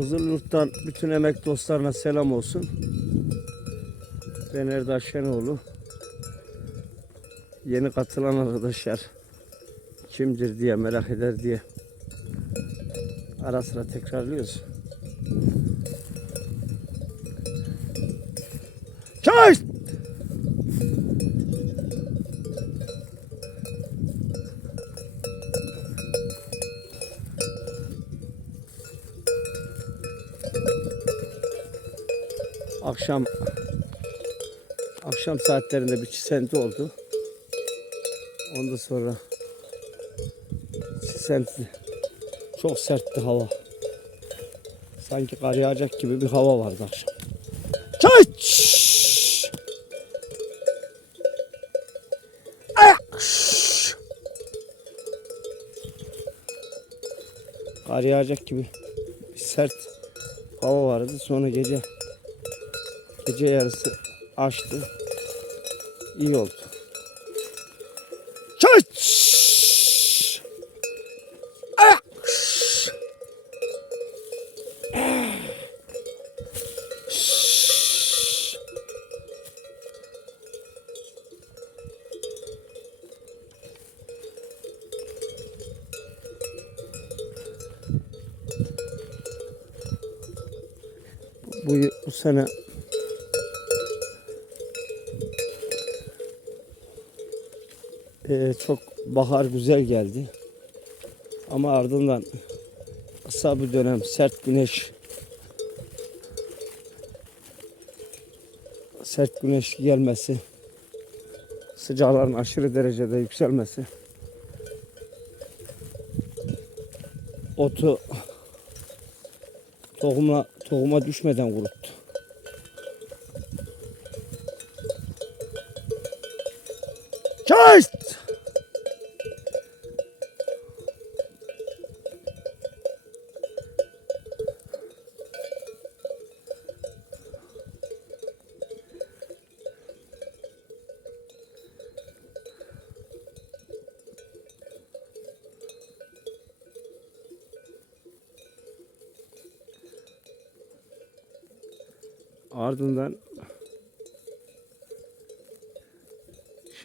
Kızılyurt'tan bütün emek dostlarına selam olsun. Ben Erdal Şenoğlu. Yeni katılan arkadaşlar kimdir diye merak eder diye ara sıra tekrarlıyoruz. Akşam akşam saatlerinde bir çisenti oldu. Ondan sonra çisenti çok sertti hava. Sanki kar yağacak gibi bir hava vardı akşam. Şşş! Kar yağacak gibi bir sert hava vardı. Sonra gece gece yarısı açtı. İyi oldu. Şşş! Bu, bu, bu sene Ee, çok bahar güzel geldi. Ama ardından kısa bir dönem sert güneş sert güneş gelmesi sıcakların aşırı derecede yükselmesi otu tohuma tohuma düşmeden kuruttu. Çay! Ardından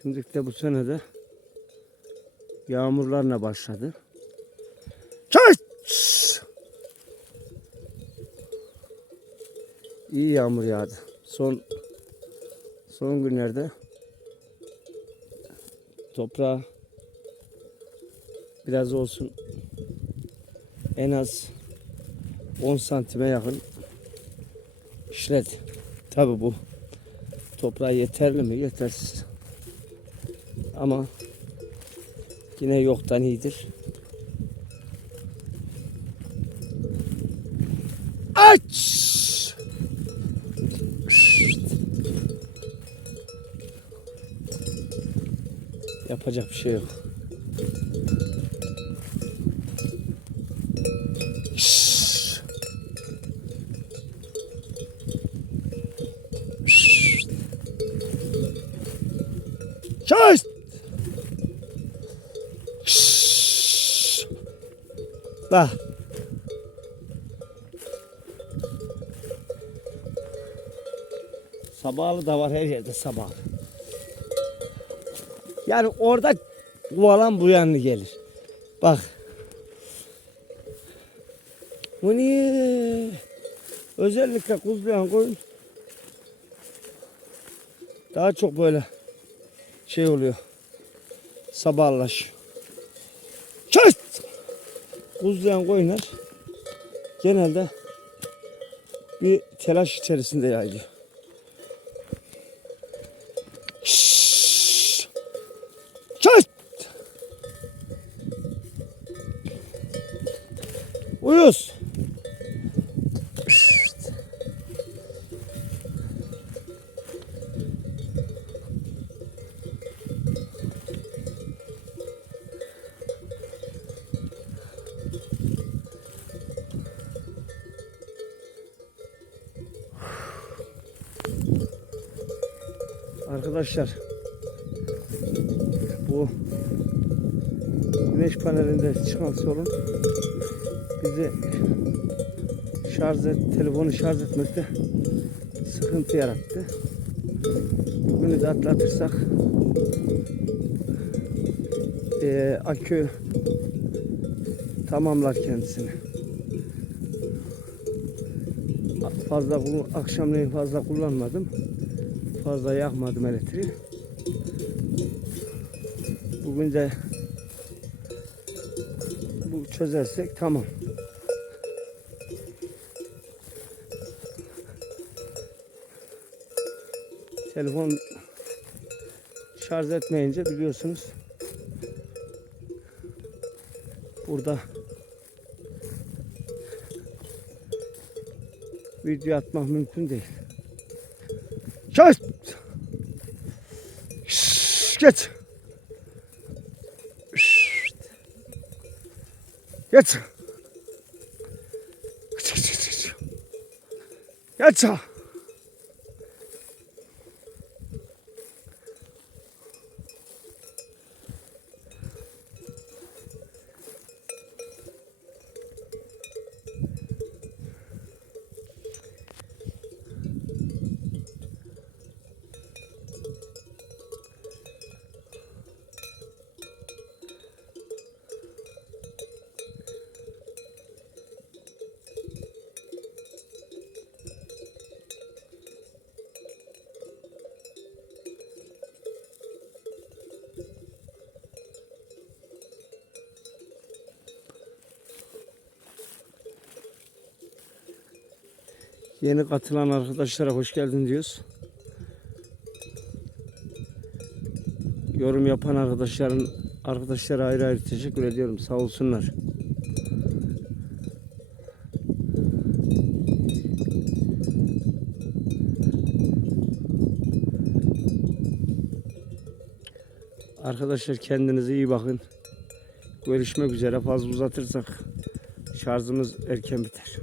şimdi de bu sene de yağmurlarla başladı. Şşş! İyi yağmur yağdı. Son son günlerde toprağa biraz olsun en az 10 santime yakın işledi. Tabi bu toprağa yeterli mi? Yetersiz. Ama yine yoktan iyidir. Aç! Yapacak bir şey yok. Bak. Sabahlı da var her yerde sabah. Yani orada kovalan bu yanlı gelir. Bak. Bu niye? Özellikle kuzlayan koyun daha çok böyle şey oluyor. Sabahlaş. Çıt! Kuzlayan koyunlar genelde bir telaş içerisinde yayılıyor. Arkadaşlar bu güneş panelinde çıkan sorun bizi şarj et, telefonu şarj etmekte sıkıntı yarattı. Bugünü de atlatırsak eee akü tamamlar kendisini. Fazla akşamleyin fazla kullanmadım. Fazla yakmadım elektriği. Bugün de bu çözersek tamam. Telefon şarj etmeyince biliyorsunuz burada video atmak mümkün değil. Şarj! Geç! Geç, geç, geç, geç. Geç! Yeni katılan arkadaşlara hoş geldin diyoruz. Yorum yapan arkadaşların arkadaşlara ayrı ayrı teşekkür ediyorum. Sağ olsunlar. Arkadaşlar kendinize iyi bakın. Görüşmek üzere. Fazla uzatırsak şarjımız erken biter.